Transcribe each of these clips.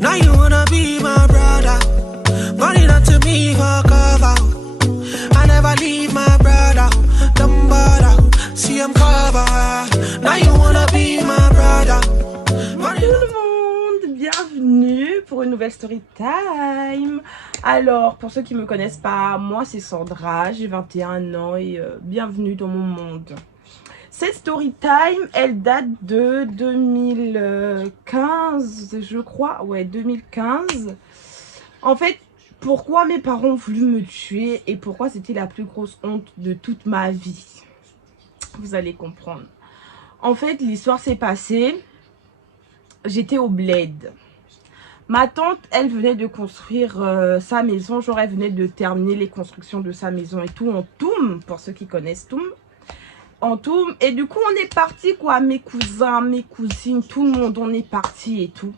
Now you wanna be my brother. Money not to me for cover. I never leave my brother. Don't bother. See I'm covered. Now you wanna be my brother. Bonjour tout le monde, bienvenue pour une nouvelle story time. Alors, pour ceux qui ne me connaissent pas, moi c'est Sandra, j'ai 21 ans et bienvenue dans mon monde. Cette story time, elle date de 2015, je crois. Ouais, 2015. En fait, pourquoi mes parents ont voulu me tuer et pourquoi c'était la plus grosse honte de toute ma vie. Vous allez comprendre. En fait, l'histoire s'est passée. J'étais au bled. Ma tante, elle venait de construire sa maison. Genre, elle venait de terminer les constructions de sa maison et tout en Toum, pour ceux qui connaissent Toum. En Toum. Et du coup, on est parti quoi. Mes cousins, mes cousines, tout le monde, on est parti et tout.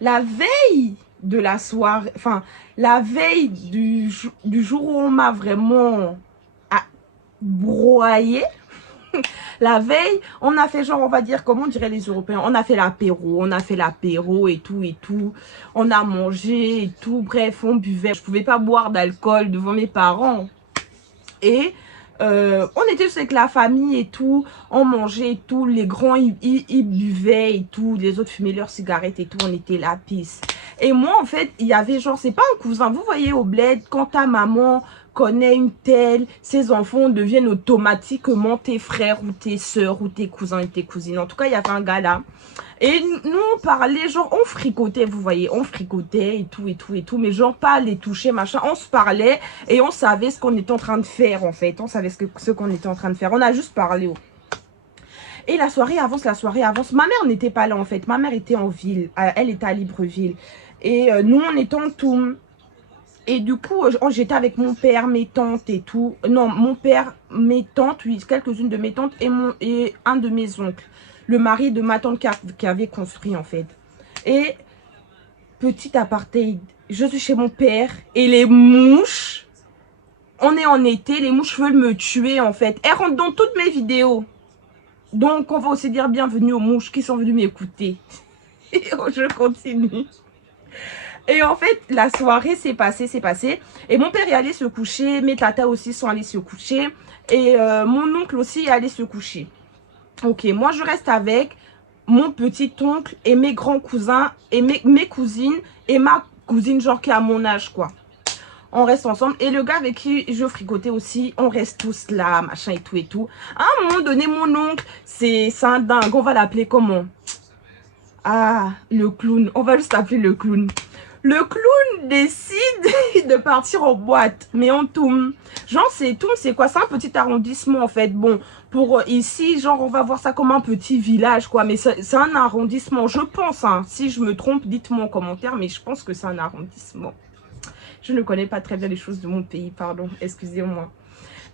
La veille de la soirée, enfin, la veille du jour où on m'a vraiment broyé. La veille, on a fait genre, on va dire, comment on dirait les Européens, on a fait l'apéro et tout, on a mangé et tout, bref, on buvait. Je pouvais pas boire d'alcool devant mes parents. Et on était juste avec la famille et tout, on mangeait et tout, les grands, ils buvaient et tout, les autres fumaient leurs cigarettes et tout, on était la pisse. Et moi, en fait, il y avait genre, c'est pas un cousin, vous voyez au bled, quand ta maman connaît une telle, ses enfants deviennent automatiquement tes frères ou tes soeurs ou tes cousins et tes cousines. En tout cas, il y avait un gars là. Et nous, on parlait, genre, on fricotait, vous voyez, on fricotait et tout, mais genre pas les toucher, machin. On se parlait et on savait ce qu'on était en train de faire, en fait. On savait ce qu'on était en train de faire. On a juste parlé. Et la soirée avance. Ma mère n'était pas là, en fait. Ma mère était en ville. Elle était à Libreville. Et nous, on était en Toum. Et du coup, j'étais avec mon père, mes tantes et tout. Non, mon père, mes tantes, oui, quelques-unes de mes tantes et un de mes oncles. Le mari de ma tante qui avait construit, en fait. Et, petit apartheid, je suis chez mon père et les mouches, on est en été, les mouches veulent me tuer, en fait. Elles rentrent dans toutes mes vidéos. Donc, on va aussi dire bienvenue aux mouches qui sont venues m'écouter. Et je continue. Et en fait, la soirée s'est passée. Et mon père est allé se coucher. Mes tatas aussi sont allés se coucher. Et mon oncle aussi est allé se coucher. Ok, moi je reste avec mon petit oncle et mes grands cousins et mes cousines et ma cousine genre qui a mon âge quoi. On reste ensemble. Et le gars avec qui je fricotais aussi, on reste tous là, machin et tout. À un moment donné, mon oncle, c'est un dingue. On va l'appeler comment? Ah, le clown. On va juste l'appeler le clown. Le clown décide de partir en boîte, mais en Toum. Genre, Toum, c'est quoi? C'est un petit arrondissement, en fait. Bon, pour ici, genre, on va voir ça comme un petit village, quoi. Mais c'est un arrondissement, je pense, hein. Si je me trompe, dites-moi en commentaire, mais je pense que c'est un arrondissement. Je ne connais pas très bien les choses de mon pays, pardon, excusez-moi.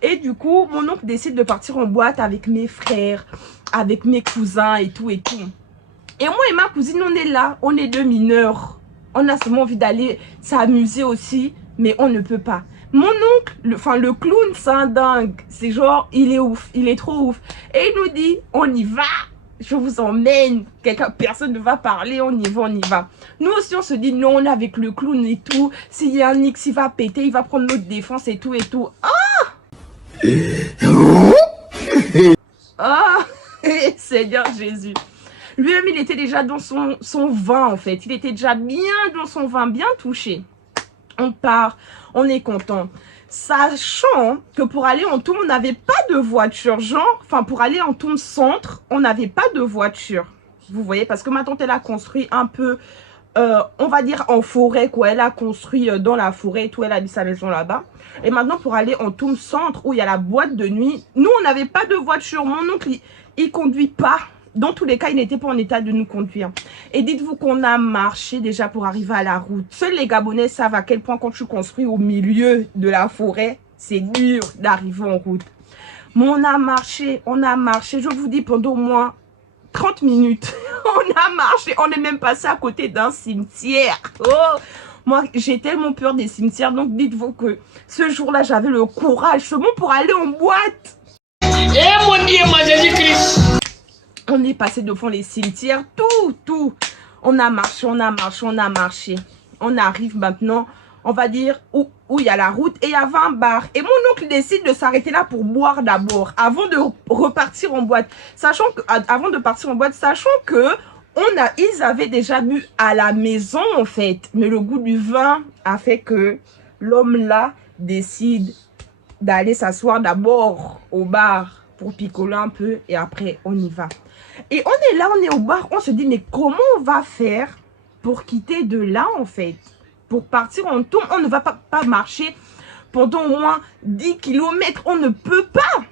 Et du coup, mon oncle décide de partir en boîte avec mes frères, avec mes cousins et tout. Et moi et ma cousine, on est là, on est deux mineurs. On a seulement envie d'aller s'amuser aussi, mais on ne peut pas. Mon oncle, le clown, c'est un dingue. C'est genre, il est ouf, il est trop ouf. Et il nous dit, on y va, je vous emmène. Personne ne va parler, on y va. Nous aussi, on se dit, non, on est avec le clown et tout. S'il y a un X, il va péter, il va prendre notre défense et tout. Ah! Ah! Seigneur Jésus. Lui-même, il était déjà dans son vin, en fait. Il était déjà bien dans son vin, bien touché. On part, on est content. Sachant que pour aller en Toum, on n'avait pas de voiture. Genre, enfin, pour aller en Toum centre, on n'avait pas de voiture. Vous voyez, parce que ma tante, elle a construit un peu, on va dire en forêt, quoi. Elle a construit dans la forêt et tout. Elle a mis sa maison là-bas. Et maintenant, pour aller en Toum centre, où il y a la boîte de nuit, nous, on n'avait pas de voiture. Mon oncle, il conduit pas. Dans tous les cas, il n'était pas en état de nous conduire. Et dites-vous qu'on a marché déjà pour arriver à la route. Seuls les Gabonais savent à quel point quand tu construis au milieu de la forêt, c'est dur d'arriver en route. Mais on a marché, je vous dis pendant au moins 30 minutes. On a marché, on est même passé à côté d'un cimetière. Oh, moi, j'ai tellement peur des cimetières. Donc dites-vous que ce jour-là, j'avais le courage seulement pour aller en boîte. Eh mon Dieu, ma Jésus-Christ! On est passé devant les cimetières, tout. On a marché, on a marché, on a marché. On arrive maintenant, on va dire, où il y a la route et il y a 20 bars. Et mon oncle décide de s'arrêter là pour boire d'abord, avant de repartir en boîte. Sachant que, avant de partir en boîte, sachant que ils avaient déjà bu à la maison en fait. Mais le goût du vin a fait que l'homme là décide d'aller s'asseoir d'abord au bar pour picoler un peu et après on y va. Et on est là, on est au bar, on se dit mais comment on va faire pour quitter de là en fait? Pour partir en tour, on ne va pas marcher pendant au moins 10 km, on ne peut pas.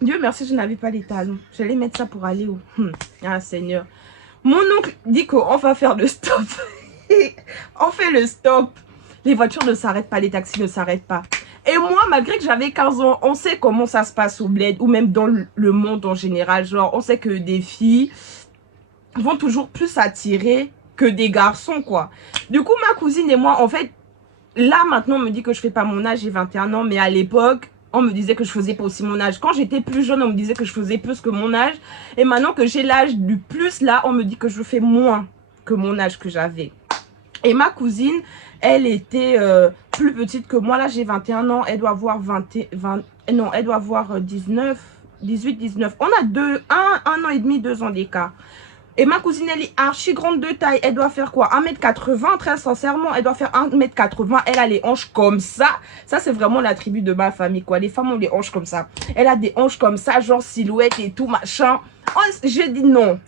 Dieu merci, je n'avais pas les talons. J'allais mettre ça pour aller où? Ah Seigneur. Mon oncle dit qu'on va faire le stop. On fait le stop. Les voitures ne s'arrêtent pas, les taxis ne s'arrêtent pas. Et moi, malgré que j'avais 15 ans, on sait comment ça se passe au bled ou même dans le monde en général. Genre, on sait que des filles vont toujours plus attirer que des garçons, quoi. Du coup, ma cousine et moi, en fait, là, maintenant, on me dit que je fais pas mon âge, j'ai 21 ans. Mais à l'époque, on me disait que je faisais pas aussi mon âge. Quand j'étais plus jeune, on me disait que je faisais plus que mon âge. Et maintenant que j'ai l'âge du plus, là, on me dit que je fais moins que mon âge que j'avais. Et ma cousine, elle était plus petite que moi. Là, j'ai 21 ans. Elle doit avoir 18, 19. On a un an et demi, 2 ans d'écart. Et ma cousine, elle est archi grande de taille. Elle doit faire quoi? 1m80, très sincèrement. Elle doit faire 1m80. Elle a les hanches comme ça. Ça, c'est vraiment l'attribut de ma famille, quoi. Les femmes ont les hanches comme ça. Elle a des hanches comme ça, genre silhouette et tout, machin. J'ai dit non.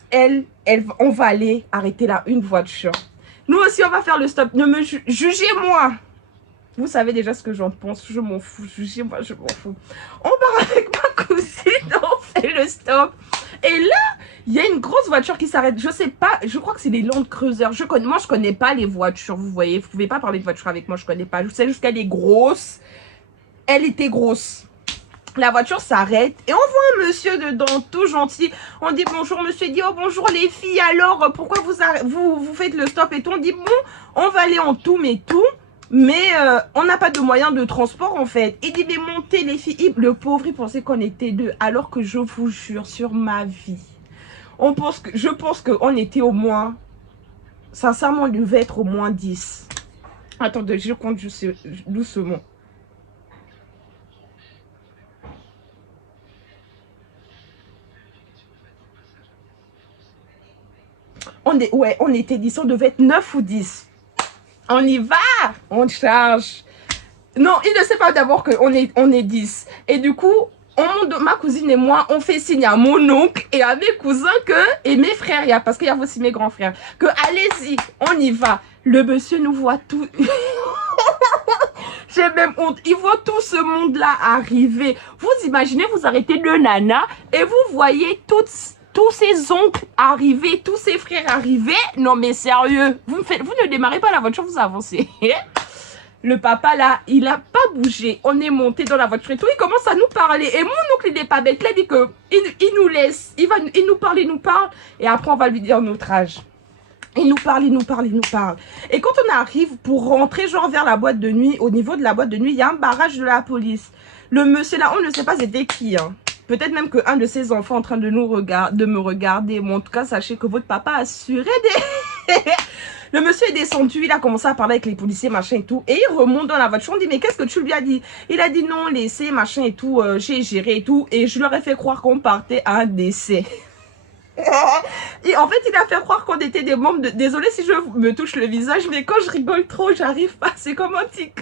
On va aller arrêter là une voiture. Nous aussi, on va faire le stop. Ne me jugez-moi. Vous savez déjà ce que j'en pense. Je m'en fous. Jugez-moi, je m'en fous. On part avec ma cousine. On fait le stop. Et là, il y a une grosse voiture qui s'arrête. Je sais pas. Je crois que c'est les Land Cruiser. Moi, je connais pas les voitures. Vous voyez. Vous pouvez pas parler de voiture avec moi. Je connais pas. Je sais juste qu'elle est grosse. Elle était grosse. La voiture s'arrête et on voit un monsieur dedans, tout gentil. On dit bonjour monsieur, il dit oh bonjour les filles, alors pourquoi vous faites le stop et tout. On dit bon, on va aller en tout mais on n'a pas de moyen de transport en fait. Il dit mais montez les filles. Le pauvre il pensait qu'on était deux alors que je vous jure sur ma vie. Je pense qu'on était au moins, sincèrement on devait être au moins 10. Attendez, je compte juste doucement. On était 10, on devait être 9 ou 10. On y va, on charge. Non, il ne sait pas d'abord qu'on est 10. Et du coup, ma cousine et moi, on fait signe à mon oncle et à mes cousins et mes frères, parce qu'il y a aussi mes grands frères, que allez-y, on y va. Le monsieur nous voit tout. J'ai même honte. Il voit tout ce monde-là arriver. Vous imaginez, vous arrêtez deux nanas et vous voyez tous ces oncles arriver, tous ces frères arriver. Non mais sérieux, vous ne démarrez pas la voiture, vous avancez. Le papa là, il a pas bougé. On est monté dans la voiture et tout, il commence à nous parler. Et mon oncle, il n'est pas bête, il a dit que il nous laisse, il nous parle. Et après on va lui dire notre âge. Il nous parle. Et quand on arrive pour rentrer genre vers la boîte de nuit, au niveau de la boîte de nuit, il y a un barrage de la police. Le monsieur là, on ne sait pas c'était qui, hein. Peut-être même qu'un de ses enfants en train de me regarder. Mais en tout cas, sachez que votre papa a assuré des... Le monsieur est descendu, il a commencé à parler avec les policiers, machin et tout. Et il remonte dans la voiture. On dit, mais qu'est-ce que tu lui as dit? Il a dit non, laissez, machin et tout. J'ai géré et tout. Et je leur ai fait croire qu'on partait à un décès. Et en fait, il a fait croire qu'on était des membres de... Désolée si je me touche le visage, mais quand je rigole trop, j'arrive pas. C'est comme un tic.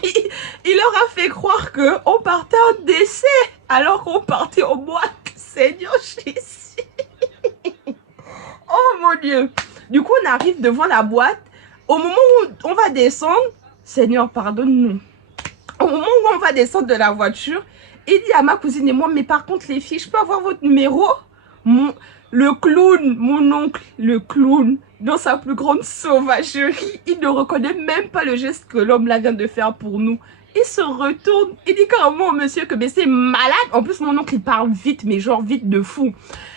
Il leur a fait croire qu'on partait en décès alors qu'on partait en boîte. Seigneur Jésus. Oh mon Dieu. Du coup, on arrive devant la boîte. Au moment où on va descendre, Seigneur, pardonne-nous. Au moment où on va descendre de la voiture, il dit à ma cousine et moi, mais par contre les filles, je peux avoir votre numéro? Le clown, mon oncle, le clown, dans sa plus grande sauvagerie, il ne reconnaît même pas le geste que l'homme là vient de faire pour nous. Il se retourne, il dit carrément au monsieur que mais c'est malade. En plus, mon oncle, il parle vite, mais genre vite de fou.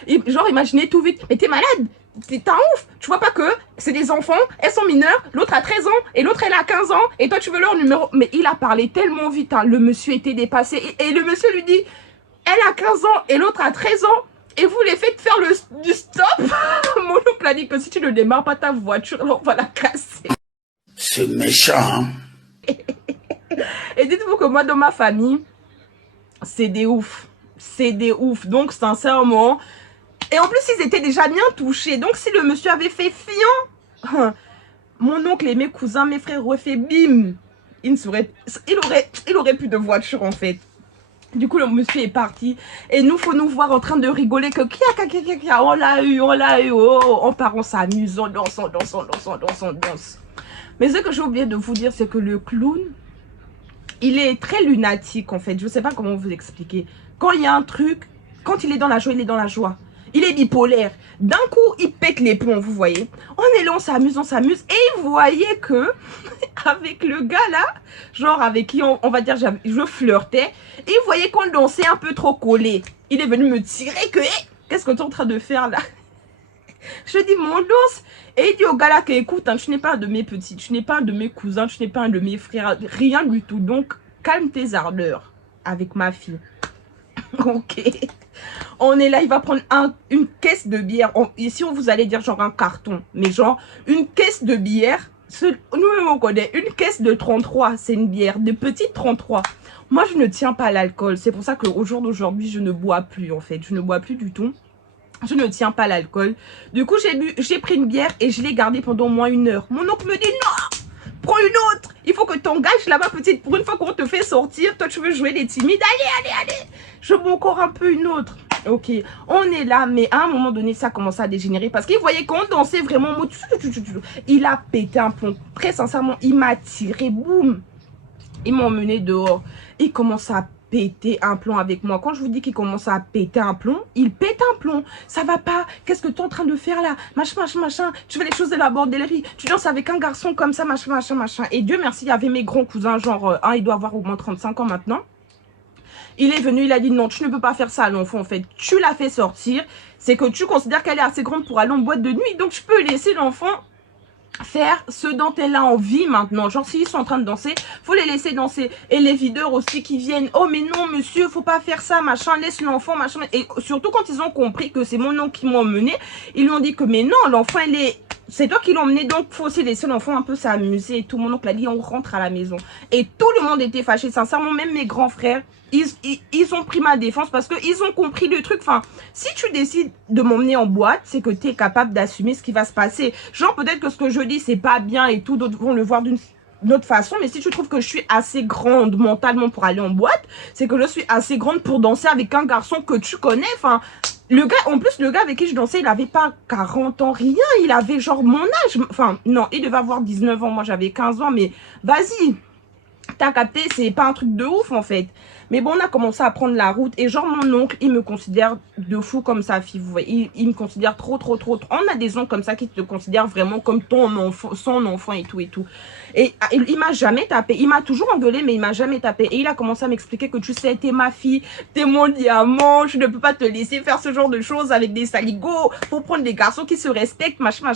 Et, genre, imaginez tout vite, mais t'es malade, t'es un ouf. Tu vois pas que c'est des enfants, elles sont mineures, l'autre a 13 ans, et l'autre elle a 15 ans, et toi tu veux leur numéro. Mais il a parlé tellement vite, hein. Le monsieur était dépassé. Et le monsieur lui dit, elle a 15 ans, et l'autre a 13 ans. et vous les faites faire du stop. Mon oncle a dit que si tu ne démarres pas ta voiture, on va la casser. C'est méchant. Et dites-vous que moi, dans ma famille, c'est des oufs. C'est des oufs. Donc, sincèrement... Et en plus, ils étaient déjà bien touchés. Donc, si le monsieur avait fait fiant, mon oncle et mes cousins, mes frères auraient fait bim. Il aurait plus de voiture, en fait. Du coup, le monsieur est parti. Et nous, faut nous voir en train de rigoler que on l'a eu, oh, on part, on s'amuse, on danse, on danse, on danse, on danse, on danse. Mais ce que j'ai oublié de vous dire, c'est que le clown, il est très lunatique, en fait. Je ne sais pas comment vous expliquer. Quand il y a un truc, quand il est dans la joie, il est dans la joie. Il est bipolaire. D'un coup, il pète les plombs, vous voyez. On est là, on s'amuse, on s'amuse. Et vous voyez que, avec le gars là, genre avec qui on va dire, je flirtais. Et vous voyez qu'on dansait un peu trop collé. Il est venu me tirer que, hey, qu'est-ce que tu es en train de faire là? Je dis, mon danse. Et il dit au gars là que, écoute, hein, tu n'es pas un de mes petits, tu n'es pas un de mes cousins, tu n'es pas un de mes frères, rien du tout. Donc, calme tes ardeurs avec ma fille. Ok. On est là, il va prendre une caisse de bière. Ici, on vous allez dire genre un carton. Mais genre, une caisse de bière. Nous-mêmes, on connaît. Une caisse de 33, c'est une bière. De petite 33. Moi, je ne tiens pas à l'alcool. C'est pour ça qu'au jour d'aujourd'hui, je ne bois plus, en fait. Je ne bois plus du tout. Je ne tiens pas à l'alcool. Du coup, j'ai pris une bière et je l'ai gardée pendant au moins 1 heure. Mon oncle me dit non! Prends une autre. Il faut que tu engages là-bas, petite. Pour une fois qu'on te fait sortir, toi, tu veux jouer les timides. Allez. Je veux encore un peu une autre. Ok, on est là, mais à un moment donné, ça commence à dégénérer. Parce qu'il voyait qu'on dansait vraiment. Il a pété un plomb. Très sincèrement, il m'a tiré. Boum. Il m'a emmené dehors. Il commence à péter un plomb avec moi. Quand je vous dis qu'il commence à péter un plomb, il pète un plomb. Ça va pas. Qu'est-ce que tu es en train de faire là? Machin. Tu fais les choses de la bordellerie. Tu danses avec un garçon comme ça, machin. Et Dieu merci, il y avait mes grands cousins, genre, un, il doit avoir au moins 35 ans maintenant. Il est venu, il a dit non, tu ne peux pas faire ça à l'enfant en fait. Tu l'as fait sortir. C'est que tu considères qu'elle est assez grande pour aller en boîte de nuit. Donc, tu peux laisser l'enfant faire ce dont elle a envie maintenant. Genre, s'ils sont en train de danser, faut les laisser danser. Et les videurs aussi qui viennent, oh mais non monsieur, faut pas faire ça, machin, laisse l'enfant, machin. Et surtout quand ils ont compris que c'est mon oncle qui m'a emmené, ils lui ont dit que mais non, l'enfant c'est toi qui l'as emmené, donc faut aussi laisser l'enfant un peu s'amuser et tout. Mon oncle a dit on rentre à la maison. Et tout le monde était fâché, sincèrement, même mes grands frères. Ils ont pris ma défense parce qu'ils ont compris le truc. Enfin, si tu décides de m'emmener en boîte, c'est que tu es capable d'assumer ce qui va se passer. Genre, peut-être que ce que je dis, c'est pas bien et tout. D'autres vont le voir d'une autre façon. Mais si tu trouves que je suis assez grande mentalement pour aller en boîte, c'est que je suis assez grande pour danser avec un garçon que tu connais. Enfin, le gars, en plus, le gars avec qui je dansais, il avait pas 40 ans, rien. Il avait genre mon âge. Enfin, non, il devait avoir 19 ans. Moi, j'avais 15 ans. Mais vas-y. T'as capté, c'est pas un truc de ouf en fait. Mais bon, on a commencé à prendre la route. Et genre, mon oncle, il me considère de fou comme sa fille. Vous voyez, il me considère trop. On a des oncles comme ça qui te considèrent vraiment comme ton enfant, son enfant et tout. Et il m'a jamais tapé. Il m'a toujours engueulé, mais il m'a jamais tapé. Et il a commencé à m'expliquer que tu sais, t'es ma fille, t'es mon diamant. Je ne peux pas te laisser faire ce genre de choses avec des saligots. Faut prendre des garçons qui se respectent, machin.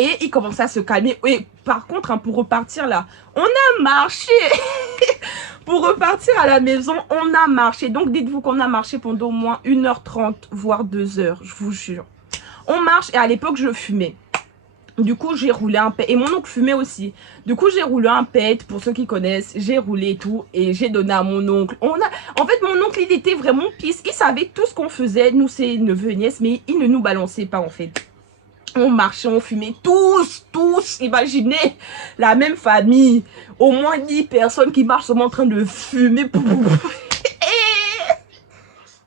Et il commençait à se calmer. Et par contre, hein, pour repartir là, on a marché. Pour repartir à la maison, on a marché. Donc, dites-vous qu'on a marché pendant au moins 1h30, voire 2 heures, je vous jure. On marche et à l'époque, je fumais. Du coup, j'ai roulé un pet. Et mon oncle fumait aussi. Du coup, j'ai roulé un pet. Pour ceux qui connaissent, j'ai roulé et tout. Et j'ai donné à mon oncle. En fait, mon oncle, il était vraiment pisse. Il savait tout ce qu'on faisait. Nous, c'est neveux et nièces. Mais il ne nous balançait pas, en fait. On marchait, on fumait, tous, imaginez, la même famille, au moins 10 personnes qui marchent seulement en train de fumer. Et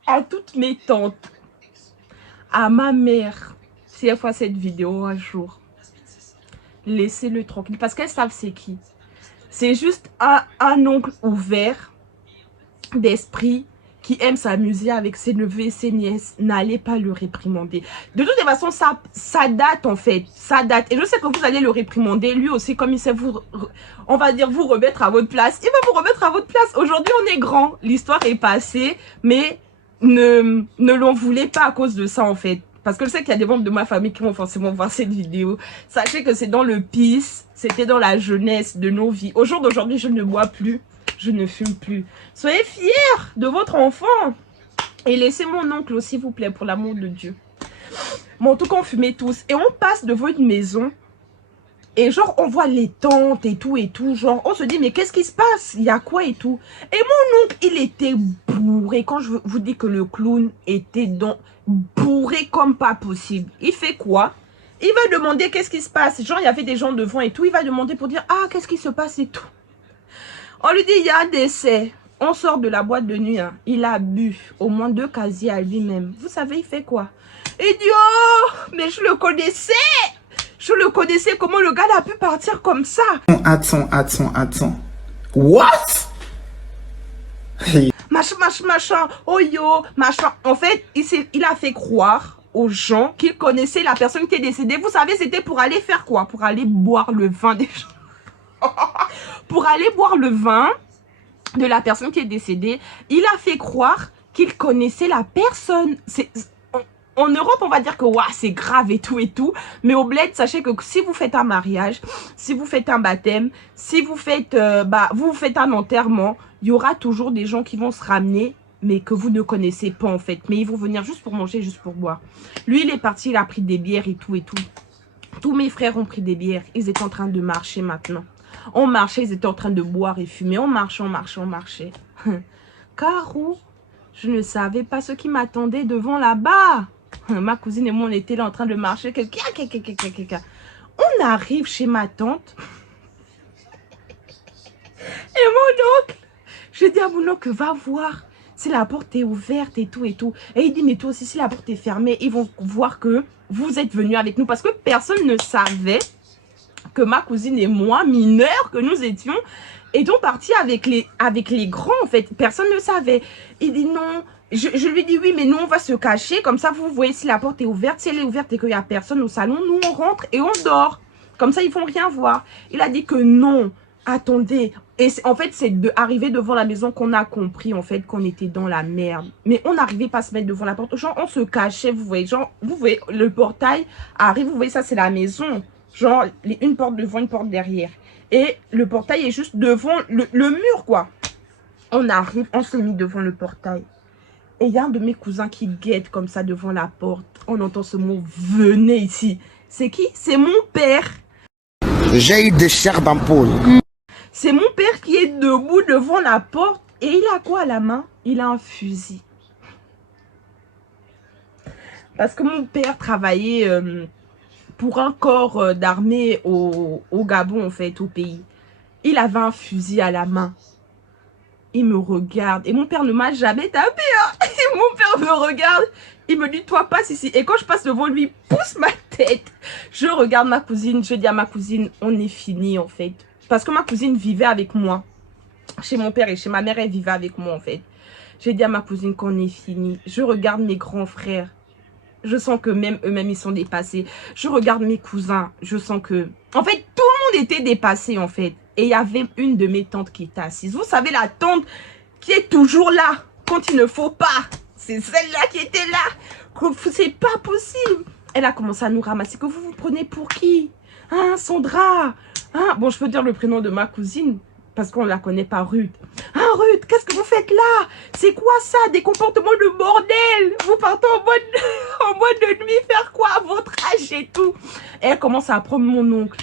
à toutes mes tantes, à ma mère, si elle voit cette vidéo un jour, laissez-le tranquille, parce qu'elles savent c'est qui. C'est juste un oncle ouvert d'esprit, qui aime s'amuser avec ses neveux et ses nièces, n'allez pas le réprimander. De toute façon, ça date en fait. Ça date. Et je sais que vous allez le réprimander. Lui aussi, comme il sait on va dire, vous remettre à votre place. Il va vous remettre à votre place. Aujourd'hui, on est grand. L'histoire est passée. Mais ne l'en voulez pas à cause de ça en fait. Parce que je sais qu'il y a des membres de ma famille qui vont forcément voir cette vidéo. Sachez que c'est dans le pisse. C'était dans la jeunesse de nos vies. Au jour d'aujourd'hui, je ne bois plus. Je ne fume plus. Soyez fiers de votre enfant. Et laissez mon oncle, s'il vous plaît, pour l'amour de Dieu. Bon, en tout cas, on fumait tous. Et on passe devant une maison. Et genre, on voit les tentes et tout. Genre, on se dit, mais qu'est-ce qui se passe? Il y a quoi et tout? Et mon oncle, il était bourré. Quand je vous dis que le clown était bourré comme pas possible. Il fait quoi? Il va demander qu'est-ce qui se passe. Genre, il y avait des gens devant et tout. Il va demander pour dire, ah, qu'est-ce qui se passe et tout. On lui dit, il y a un décès. On sort de la boîte de nuit. Hein. Il a bu au moins 2 casiers à lui-même. Vous savez, il fait quoi? Il dit, oh, mais je le connaissais. Je le connaissais. Comment le gars a pu partir comme ça? Attends. What? Machin. Oh yo, machin. En fait, il a fait croire aux gens qu'il connaissait la personne qui est décédée. Vous savez, c'était pour aller faire quoi? Pour aller boire le vin des gens. Pour aller boire le vin de la personne qui est décédée. Il a fait croire qu'il connaissait la personne. En Europe, on va dire que c'est grave et tout. Mais au bled, sachez que si vous faites un mariage, si vous faites un baptême, si vous faites, vous faites un enterrement, il y aura toujours des gens qui vont se ramener, mais que vous ne connaissez pas en fait. Mais ils vont venir juste pour manger, juste pour boire. Lui, il est parti, il a pris des bières et tout. Tous mes frères ont pris des bières. Ils étaient en train de marcher maintenant. On marchait, ils étaient en train de boire et fumer. On marchait. Carou, je ne savais pas ce qui m'attendait devant là-bas. Ma cousine et moi, on était là en train de marcher. On arrive chez ma tante. Et mon oncle, je dis à mon oncle, va voir si la porte est ouverte et tout. Et il dit, mais toi aussi, si la porte est fermée, ils vont voir que vous êtes venus avec nous. Parce que personne ne savait que ma cousine et moi, mineurs que nous étions partis avec les grands, en fait. Personne ne savait. Il dit non. Je lui dis oui, mais nous, on va se cacher. Comme ça, vous voyez si la porte est ouverte. Si elle est ouverte et qu'il n'y a personne au salon, nous, on rentre et on dort. Comme ça, ils ne vont rien voir. Il a dit que non. Attendez. Et en fait, c'est d'arriver devant la maison qu'on a compris, en fait, qu'on était dans la merde. Mais on n'arrivait pas à se mettre devant la porte. Genre, on se cachait, vous voyez. Genre, vous voyez, le portail arrive, vous voyez, ça, c'est la maison. Genre, une porte devant, une porte derrière. Et le portail est juste devant le mur, quoi. On arrive, on s'est mis devant le portail. Et il y a un de mes cousins qui guette comme ça devant la porte. On entend ce mot, venez ici. C'est qui? C'est mon père. J'ai eu des chairs d'ampoule. C'est mon père qui est debout devant la porte. Et il a quoi à la main? Il a un fusil. Parce que mon père travaillait pour un corps d'armée au Gabon, en fait, au pays. Il avait un fusil à la main. Il me regarde. Et mon père ne m'a jamais tapé. Hein. Et mon père me regarde. Il me dit, toi, passe ici. Et quand je passe devant lui, il pousse ma tête. Je regarde ma cousine. Je dis à ma cousine, on est fini, en fait. Parce que ma cousine vivait avec moi. Chez mon père et chez ma mère, elle vivait avec moi, en fait. J'ai dit à ma cousine qu'on est fini. Je regarde mes grands frères. Je sens que même eux-mêmes, ils sont dépassés. Je regarde mes cousins. Je sens que... En fait, tout le monde était dépassé, en fait. Et il y avait une de mes tantes qui était assise. Vous savez, la tante qui est toujours là quand il ne faut pas. C'est celle-là qui était là. C'est pas possible. Elle a commencé à nous ramasser. Que vous vous prenez pour qui? Hein, Sandra? Hein? Bon, je peux dire le prénom de ma cousine. Parce qu'on ne la connaît pas, Ruth. Hein, Ruth, qu'est-ce que vous faites là? C'est quoi ça? Des comportements de bordel? Vous partez en boîte de nuit faire quoi à votre âge et tout? Et elle commence à apprendre mon oncle.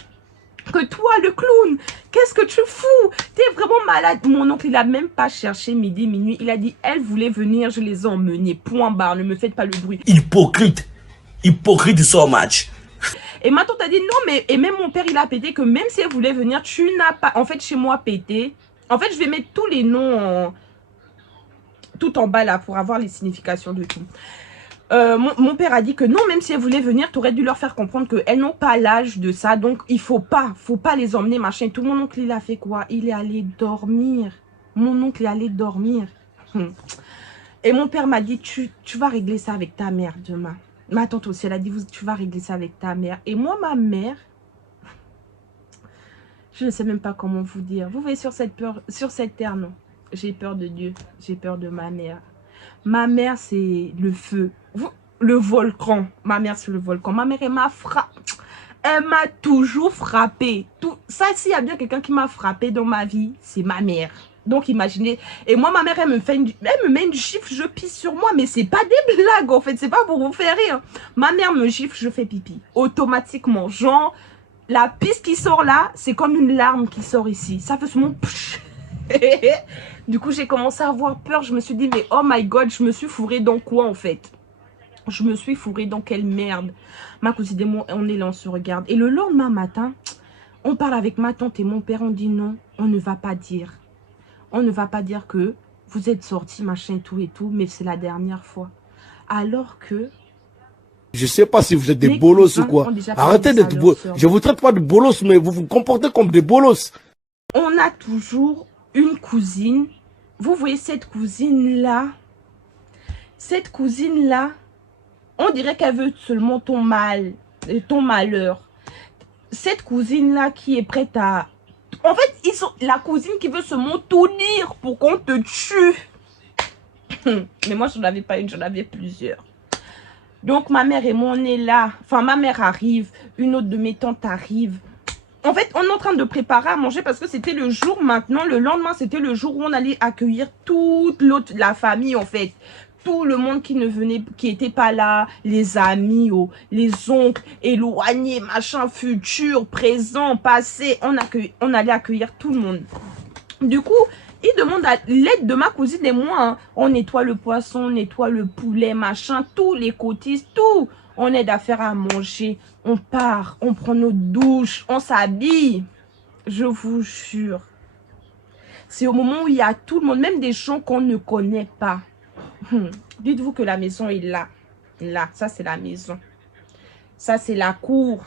Que toi, le clown, qu'est-ce que tu fous? T'es vraiment malade. Mon oncle, il a même pas cherché midi, minuit. Il a dit, elle voulait venir, je les ai emmenés. Point barre, ne me faites pas le bruit. Hypocrite so much. Et ma tante a dit non, mais et même mon père, il a pété que même si elle voulait venir, tu n'as pas... En fait, chez moi, pété. En fait, je vais mettre tous les noms tout en bas là pour avoir les significations de tout. Mon père a dit que non, même si elle voulait venir, tu aurais dû leur faire comprendre qu'elles n'ont pas l'âge de ça. Donc, il faut pas les emmener, machin. Tout mon oncle, il a fait quoi? Il est allé dormir. Mon oncle est allé dormir. Et mon père m'a dit, tu vas régler ça avec ta mère demain. Ma tante aussi, elle a dit, tu vas régler ça avec ta mère. Et moi, ma mère, je ne sais même pas comment vous dire. Vous voyez, sur cette terre, non. J'ai peur de Dieu. J'ai peur de ma mère. Ma mère, c'est le feu. Le volcan. Ma mère, c'est le volcan. Ma mère, elle m'a frappé. Elle m'a toujours frappé. Ça, s'il y a bien quelqu'un qui m'a frappé dans ma vie, c'est ma mère. Donc imaginez, et moi ma mère elle me met une gifle, je pisse sur moi, mais c'est pas des blagues en fait, c'est pas pour vous faire rire. Ma mère me gifle, je fais pipi, automatiquement, genre la pisse qui sort là, c'est comme une larme qui sort ici, ça fait ce mon psh. Du coup j'ai commencé à avoir peur, je me suis dit mais oh my god, je me suis fourrée dans quoi en fait? Je me suis fourrée dans quelle merde? Ma cousine et moi on est là, on se regarde, et le lendemain matin, on parle avec ma tante et mon père, on dit non, on ne va pas dire. On ne va pas dire que vous êtes sortis, machin, tout et tout, mais c'est la dernière fois. Alors que... Je sais pas si vous êtes des bolos ou quoi. Arrêtez d'être bolos. Je vous traite pas de bolos, mais vous vous comportez comme des bolos. On a toujours une cousine. Vous voyez cette cousine-là? Cette cousine-là, on dirait qu'elle veut seulement ton mal, ton malheur. Cette cousine-là qui est prête à... En fait, la cousine qui veut seulement tout dire pour qu'on te tue. Mais moi, je n'en avais pas une, j'en avais plusieurs. Donc, ma mère et moi, on est là. Enfin, ma mère arrive, une autre de mes tantes arrive. En fait, on est en train de préparer à manger parce que c'était le jour maintenant. Le lendemain, c'était le jour où on allait accueillir toute la famille, en fait. Tout le monde qui ne venait, qui n'était pas là, les amis, les oncles, éloignés, machin, futur, présent, passé, on allait accueillir tout le monde. Du coup, il demande l'aide de ma cousine et moi, hein. On nettoie le poisson, on nettoie le poulet, machin, tous les cotistes, tout. On aide à faire à manger, on part, on prend notre douche, on s'habille. Je vous jure. C'est au moment où il y a tout le monde, même des gens qu'on ne connaît pas. Dites-vous que la maison est là. Là, ça c'est la maison. Ça c'est la cour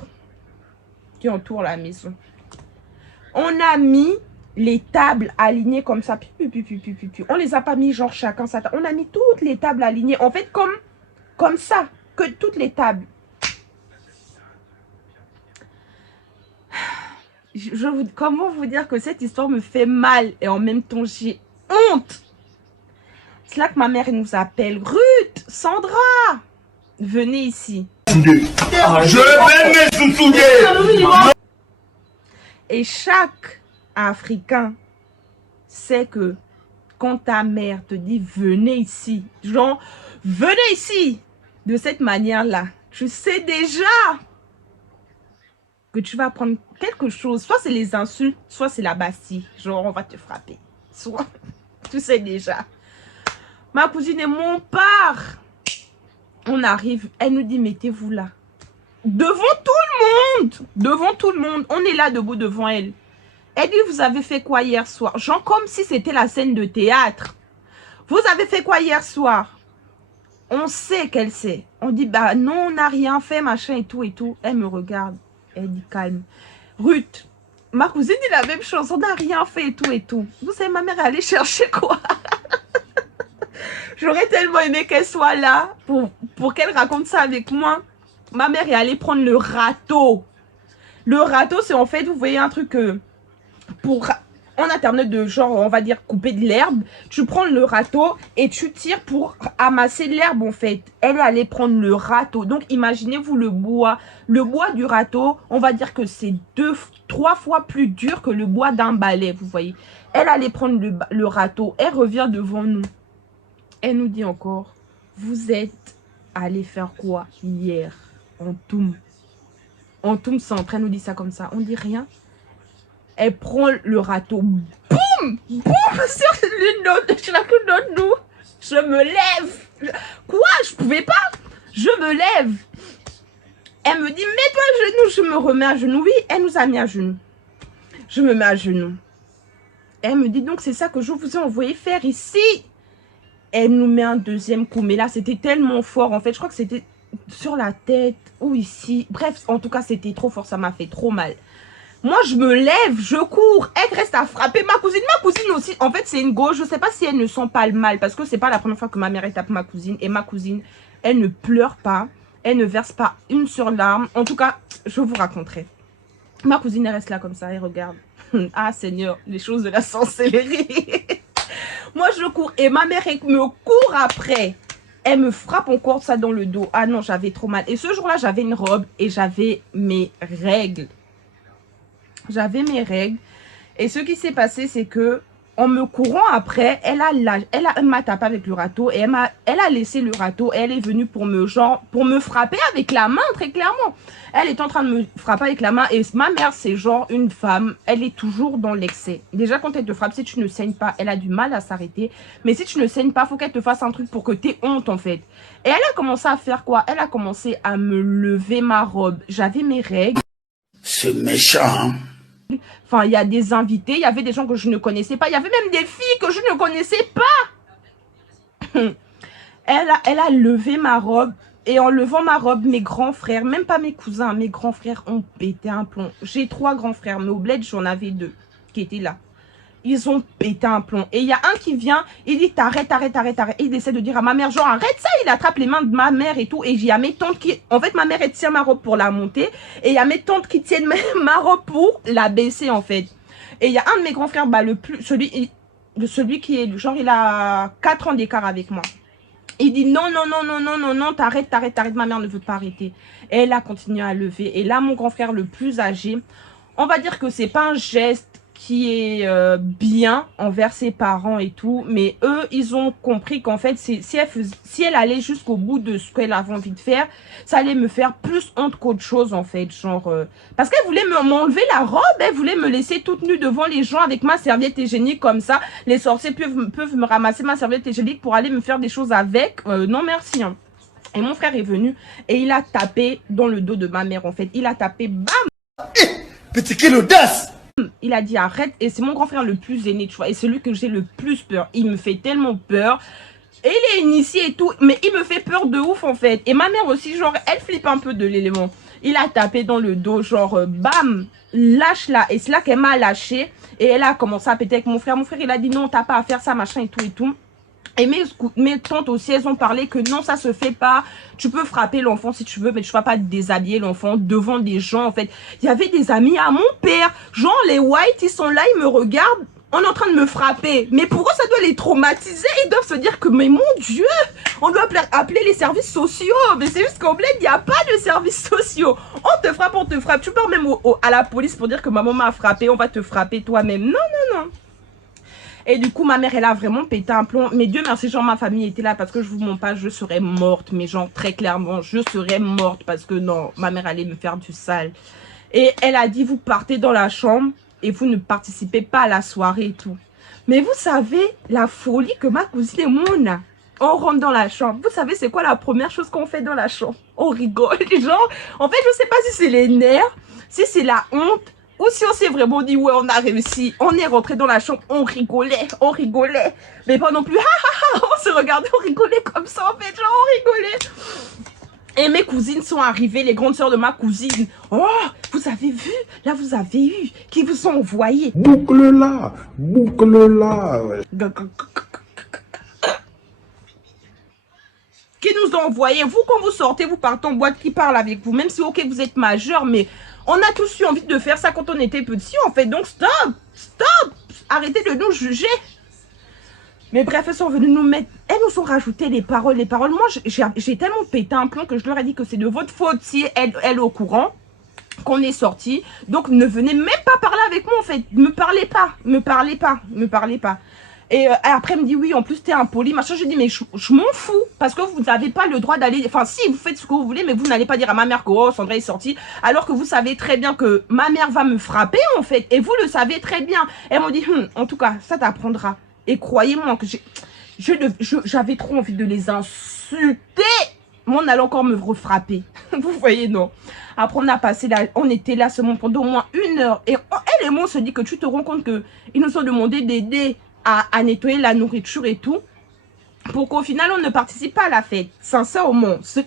qui entoure la maison. On a mis les tables alignées comme ça. On les a pas mis genre chacun sa table. On a mis toutes les tables alignées. En fait comme ça. Que toutes les tables. Comment vous dire que cette histoire me fait mal et en même temps j'ai honte. C'est là que ma mère nous appelle. Ruth, Sandra, venez ici. Je vais me souder. Et chaque Africain sait que quand ta mère te dit venez ici, genre venez ici, de cette manière-là, tu sais déjà que tu vas prendre quelque chose. Soit c'est les insultes, soit c'est la bastille. Genre on va te frapper. Soit tu sais déjà. Ma cousine et moi, on part. On arrive. Elle nous dit, mettez-vous là. Devant tout le monde. Devant tout le monde. On est là debout devant elle. Elle dit, vous avez fait quoi hier soir? Genre comme si c'était la scène de théâtre. Vous avez fait quoi hier soir? On sait qu'elle sait. On dit, bah non, on n'a rien fait, machin et tout et tout. Elle me regarde. Elle dit, calme. Ruth, ma cousine dit la même chose. On n'a rien fait et tout et tout. Vous savez, ma mère est allée chercher quoi? J'aurais tellement aimé qu'elle soit là pour qu'elle raconte ça avec moi. Ma mère est allée prendre le râteau. Le râteau, c'est en fait, vous voyez un truc en internet de genre, on va dire, couper de l'herbe. Tu prends le râteau et tu tires pour amasser l'herbe en fait. Elle est allée prendre le râteau. Donc, imaginez-vous le bois. Le bois du râteau, on va dire que c'est 3 fois plus dur que le bois d'un balai, vous voyez. Elle allait prendre le râteau. Elle revient devant nous. Elle nous dit encore, vous êtes allé faire quoi hier en Toum? En Toum Centre, elle nous dit ça comme ça. On dit rien. Elle prend le râteau. Boum! Boum! Sur chacune d'entre nous. Je me lève. Quoi? Je pouvais pas. Je me lève. Elle me dit, mets-toi à genoux. Je me remets à genoux. Oui, elle nous a mis à genoux. Je me mets à genoux. Elle me dit, donc c'est ça que je vous ai envoyé faire ici. Elle nous met un deuxième coup. Mais là, c'était tellement fort. En fait, je crois que c'était sur la tête ou ici. Bref, en tout cas, c'était trop fort. Ça m'a fait trop mal. Moi, je me lève, je cours. Elle reste à frapper ma cousine. Ma cousine aussi, en fait, c'est une gauche. Je ne sais pas si elle ne sent pas le mal. Parce que c'est pas la première fois que ma mère tape ma cousine. Et ma cousine, elle ne pleure pas. Elle ne verse pas une seule larme. En tout cas, je vous raconterai. Ma cousine, elle reste là comme ça. Elle regarde. Ah, Seigneur, les choses de la sorcellerie. Moi, je cours et ma mère me court après. Elle me frappe encore ça dans le dos. Ah non, j'avais trop mal. Et ce jour-là, j'avais une robe et j'avais mes règles. J'avais mes règles. Et ce qui s'est passé, c'est que en me courant après, elle m'a tapé avec le râteau et elle a laissé le râteau et elle est venue pour me frapper avec la main, très clairement. Elle est en train de me frapper avec la main et ma mère, c'est genre une femme, elle est toujours dans l'excès. Déjà, quand elle te frappe, si tu ne saignes pas, elle a du mal à s'arrêter. Mais si tu ne saignes pas, faut qu'elle te fasse un truc pour que tu aies honte, en fait. Et elle a commencé à faire quoi? Elle a commencé à me lever ma robe. J'avais mes règles. C'est méchant. Enfin, il y a des invités, il y avait des gens que je ne connaissais pas. Il y avait même des filles que je ne connaissais pas. Elle a levé ma robe. Et en levant ma robe, mes grands frères, même pas mes cousins, mes grands frères ont pété un plomb. J'ai 3 grands frères, mais au bled, j'en avais 2 qui étaient là. Ils ont pété un plomb. Et il y a un qui vient, il dit t'arrêtes, arrête. Et il essaie de dire à ma mère, genre arrête ça. Il attrape les mains de ma mère et tout. Et il y a mes tantes qui... En fait, ma mère, elle tient ma robe pour la monter. Et il y a mes tantes qui tiennent ma robe pour la baisser, en fait. Et il y a un de mes grands frères, bah, celui qui est, genre, il a 4 ans d'écart avec moi. Il dit non, t'arrêtes, ma mère ne veut pas arrêter. Et elle a continué à lever. Et là, mon grand frère le plus âgé, on va dire que c'est pas un geste qui est bien envers ses parents et tout, mais eux, ils ont compris qu'en fait, si elle allait jusqu'au bout de ce qu'elle avait envie de faire, ça allait me faire plus honte qu'autre chose, en fait, genre, parce qu'elle voulait m'enlever la robe, elle voulait me laisser toute nue devant les gens avec ma serviette hygiénique comme ça, les sorciers peuvent me ramasser ma serviette hygiénique pour aller me faire des choses avec, non merci, hein. Et mon frère est venu, et il a tapé dans le dos de ma mère, en fait, il a tapé, bam. Petit quelle audace! Il a dit arrête, et c'est mon grand frère le plus aîné, tu vois, et celui que j'ai le plus peur. Il me fait tellement peur, et il est initié et tout, mais il me fait peur de ouf en fait. Et ma mère aussi, genre, elle flippe un peu de l'élément. Il a tapé dans le dos, genre, bam, lâche là, et c'est là qu'elle m'a lâché, et elle a commencé à péter avec mon frère. Mon frère, il a dit non, t'as pas à faire ça, machin et tout. Et mes tantes aussi, elles ont parlé que non, ça se fait pas. Tu peux frapper l'enfant si tu veux, mais tu vas pas déshabiller l'enfant devant des gens, en fait. Il y avait des amis à mon père. Genre, les whites, ils sont là, ils me regardent. On est en train de me frapper. Mais pour eux, ça doit les traumatiser. Ils doivent se dire que, mais mon Dieu, on doit appeler les services sociaux. Mais c'est juste qu'en bled, il n'y a pas de services sociaux. On te frappe. Tu pars même à la police pour dire que ma maman m'a frappé. On va te frapper toi-même. Non. Et du coup, ma mère, elle a vraiment pété un plomb. Mais Dieu merci, genre, ma famille était là parce que je vous mens pas, je serais morte. Mais genre, très clairement, je serais morte parce que non, ma mère allait me faire du sale. Et elle a dit, vous partez dans la chambre et vous ne participez pas à la soirée et tout. Mais vous savez, la folie que ma cousine et moi, on a. On rentre dans la chambre. Vous savez, c'est quoi la première chose qu'on fait dans la chambre? On rigole. Genre, en fait, je sais pas si c'est les nerfs, si c'est la honte, ou si on s'est vraiment dit, ouais, on a réussi. On est rentré dans la chambre, on rigolait. Mais pas non plus, on se regardait, on rigolait comme ça, en fait, genre, on rigolait. Et mes cousines sont arrivées, les grandes sœurs de ma cousine. Oh, vous avez vu? Là, vous avez eu, qui vous ont envoyé. Boucle-la. Qui nous ont envoyé. Vous, quand vous sortez, vous partez en boîte, qui parle avec vous. Même si, ok, vous êtes majeur, mais on a tous eu envie de faire ça quand on était petits, en fait. Donc, stop. Arrêtez de nous juger. Mais bref, elles sont venues nous mettre... Elles nous ont rajouté les paroles. Moi, j'ai tellement pété un plomb que je leur ai dit que c'est de votre faute si elle est au courant qu'on est sorti. Donc, ne venez même pas parler avec moi, en fait. Me parlez pas. Et après, elle me dit, oui, en plus, t'es impoli, machin. Je dis, mais je m'en fous. Parce que vous n'avez pas le droit d'aller... Enfin, si, vous faites ce que vous voulez, mais vous n'allez pas dire à ma mère que, oh, Sandra est sortie. Alors que vous savez très bien que ma mère va me frapper, en fait. Et vous le savez très bien. Elle m'a dit, en tout cas, ça t'apprendra. Et croyez-moi que j'avais trop envie de les insulter. Mais on allait encore me refrapper. Vous voyez, non. Après, on a passé là, on était là seulement pendant au moins 1 heure. Et elle et moi, on se dit que tu te rends compte qu'ils nous ont demandé d'aider à nettoyer la nourriture et tout, pour qu'au final, on ne participe pas à la fête. Sincèrement, ce n'est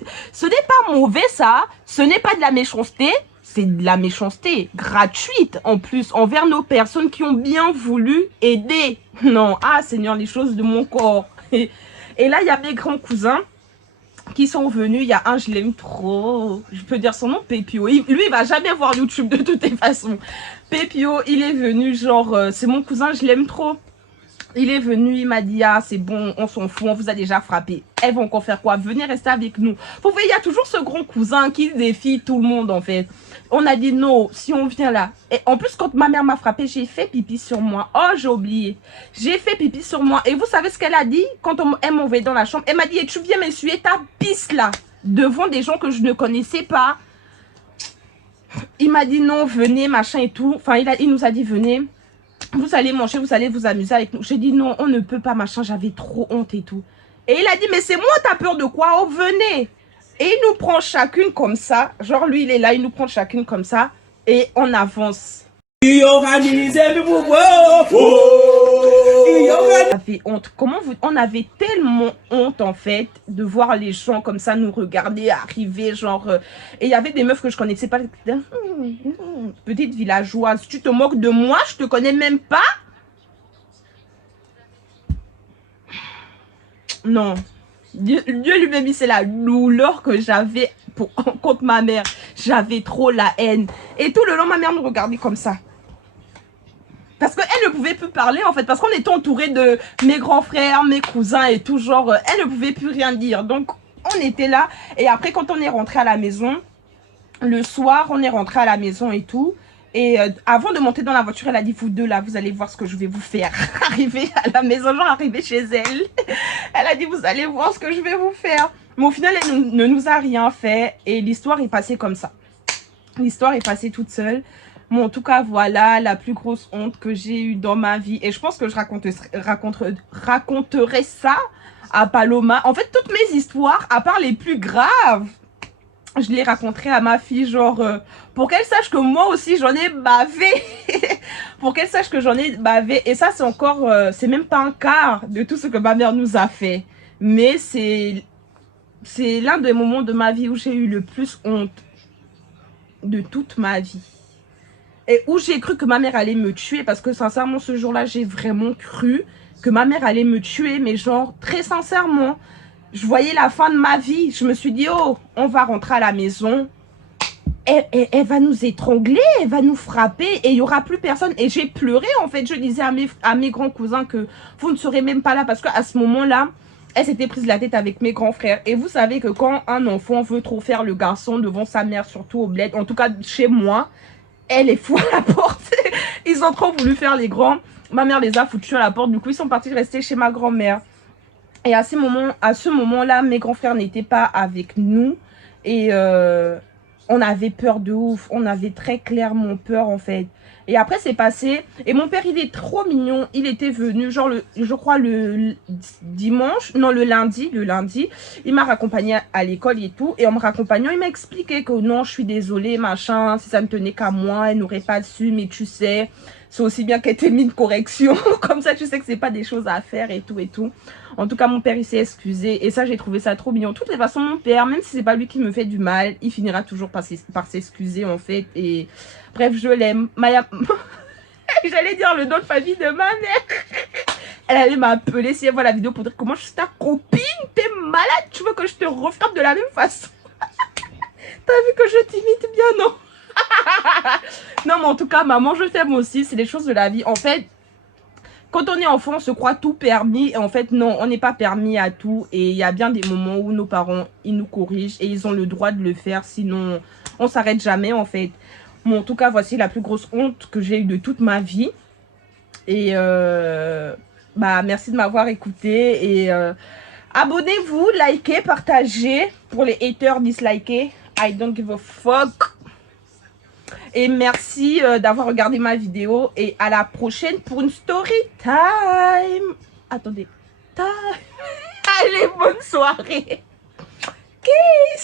pas mauvais, ça. Ce n'est pas de la méchanceté. C'est de la méchanceté gratuite, en plus, envers nos personnes qui ont bien voulu aider. Non, Seigneur, les choses de mon corps. Et là, il y a mes grands cousins qui sont venus. Il y a un, je l'aime trop. Je peux dire son nom, Pépio. Lui, il va jamais voir YouTube de toutes les façons. Pépio, il est venu, genre, c'est mon cousin, je l'aime trop. Il est venu, il m'a dit, c'est bon, on s'en fout, on vous a déjà frappé. Elles vont encore faire quoi? Venez rester avec nous. Vous voyez, il y a toujours ce grand cousin qui défie tout le monde, en fait. On a dit non, si on vient là. Et en plus, quand ma mère m'a frappé, j'ai fait pipi sur moi. Oh, j'ai oublié. J'ai fait pipi sur moi. Et vous savez ce qu'elle a dit quand elle m'a envoyé dans la chambre? Elle m'a dit, tu viens m'essuyer ta pisse là, devant des gens que je ne connaissais pas. Il m'a dit non, venez, machin et tout. Enfin, il nous a dit, venez. Vous allez manger, vous allez vous amuser avec nous. J'ai dit non, on ne peut pas, machin. J'avais trop honte et tout. Et il a dit, mais c'est moi, t'as peur de quoi? Oh, venez. Et il nous prend chacune comme ça. Genre, lui, il est là, il nous prend chacune comme ça. Et on avance. On avait honte. On avait tellement honte, en fait, de voir les gens comme ça nous regarder arriver, genre... et il y avait des meufs que je connaissais pas. Petite villageoise, tu te moques de moi, je te connais même pas. Non. Dieu lui-même, c'est la douleur que j'avais contre ma mère. J'avais trop la haine. Et tout le long, ma mère nous regardait comme ça. Parce qu'elle ne pouvait plus parler, en fait. Parce qu'on était entouré de mes grands frères, mes cousins et tout. Genre, elle ne pouvait plus rien dire. Donc, on était là. Et après, quand on est rentré à la maison, le soir, on est rentré à la maison et tout. Et avant de monter dans la voiture, elle a dit, vous deux là, vous allez voir ce que je vais vous faire. Arriver à la maison, genre arriver chez elle. Elle a dit, vous allez voir ce que je vais vous faire. Mais au final, elle ne nous a rien fait. Et l'histoire est passée comme ça. L'histoire est passée toute seule. Bon, en tout cas, voilà la plus grosse honte que j'ai eue dans ma vie. Et je pense que je raconterai ça à Paloma. En fait, toutes mes histoires, à part les plus graves, je les raconterai à ma fille, genre, pour qu'elle sache que moi aussi, j'en ai bavé. Pour qu'elle sache que j'en ai bavé. Et ça, c'est encore, c'est même pas un quart de tout ce que ma mère nous a fait. Mais c'est l'un des moments de ma vie où j'ai eu le plus honte de toute ma vie. Et où j'ai cru que ma mère allait me tuer. Parce que sincèrement, ce jour-là, j'ai vraiment cru que ma mère allait me tuer. Mais genre, très sincèrement... Je voyais la fin de ma vie. Je me suis dit, oh, on va rentrer à la maison. Elle va nous étrangler, elle va nous frapper et il n'y aura plus personne. Et j'ai pleuré, en fait. Je disais à mes grands cousins que vous ne serez même pas là. Parce qu'à ce moment-là, elle s'était prise la tête avec mes grands frères. Et vous savez que quand un enfant veut trop faire le garçon devant sa mère, surtout au bled, en tout cas chez moi, elle est fou à la porte. Ils ont trop voulu faire les grands. Ma mère les a foutus à la porte. Du coup, ils sont partis rester chez ma grand-mère. Et à ce moment-là, mes grands frères n'étaient pas avec nous. Et on avait peur de ouf. On avait très clairement peur, en fait. Et après, c'est passé. Et mon père, il est trop mignon. Il était venu, genre, je crois, le dimanche. Non, le lundi. Il m'a raccompagné à l'école et tout. Et en me raccompagnant, il m'a expliqué que non, je suis désolée, machin. Si ça ne tenait qu'à moi, elle n'aurait pas su. Mais tu sais, c'est aussi bien qu'elle t'ait mis une correction. Comme ça, tu sais que c'est pas des choses à faire et tout et tout. En tout cas, mon père, il s'est excusé. Et ça, j'ai trouvé ça trop mignon. De toutes les façons, mon père, même si c'est pas lui qui me fait du mal, il finira toujours par s'excuser, en fait. Et bref, je l'aime. Maya... J'allais dire le nom de famille de ma mère. Elle allait m'appeler si elle voit la vidéo pour dire comment je suis ta copine. T'es malade. Tu veux que je te refrappe de la même façon? T'as vu que je t'imite bien, non? Non, mais en tout cas, maman, je t'aime aussi. C'est des choses de la vie. En fait, quand on est enfant, on se croit tout permis. Et en fait, non, on n'est pas permis à tout. Et il y a bien des moments où nos parents, ils nous corrigent. Et ils ont le droit de le faire. Sinon, on s'arrête jamais, en fait. Bon, en tout cas, voici la plus grosse honte que j'ai eue de toute ma vie. Et merci de m'avoir écouté. Et abonnez-vous, likez, partagez. Pour les haters, dislikez. I don't give a fuck. Et merci d'avoir regardé ma vidéo. Et à la prochaine pour une story time. Attendez. Allez, bonne soirée. Kiss.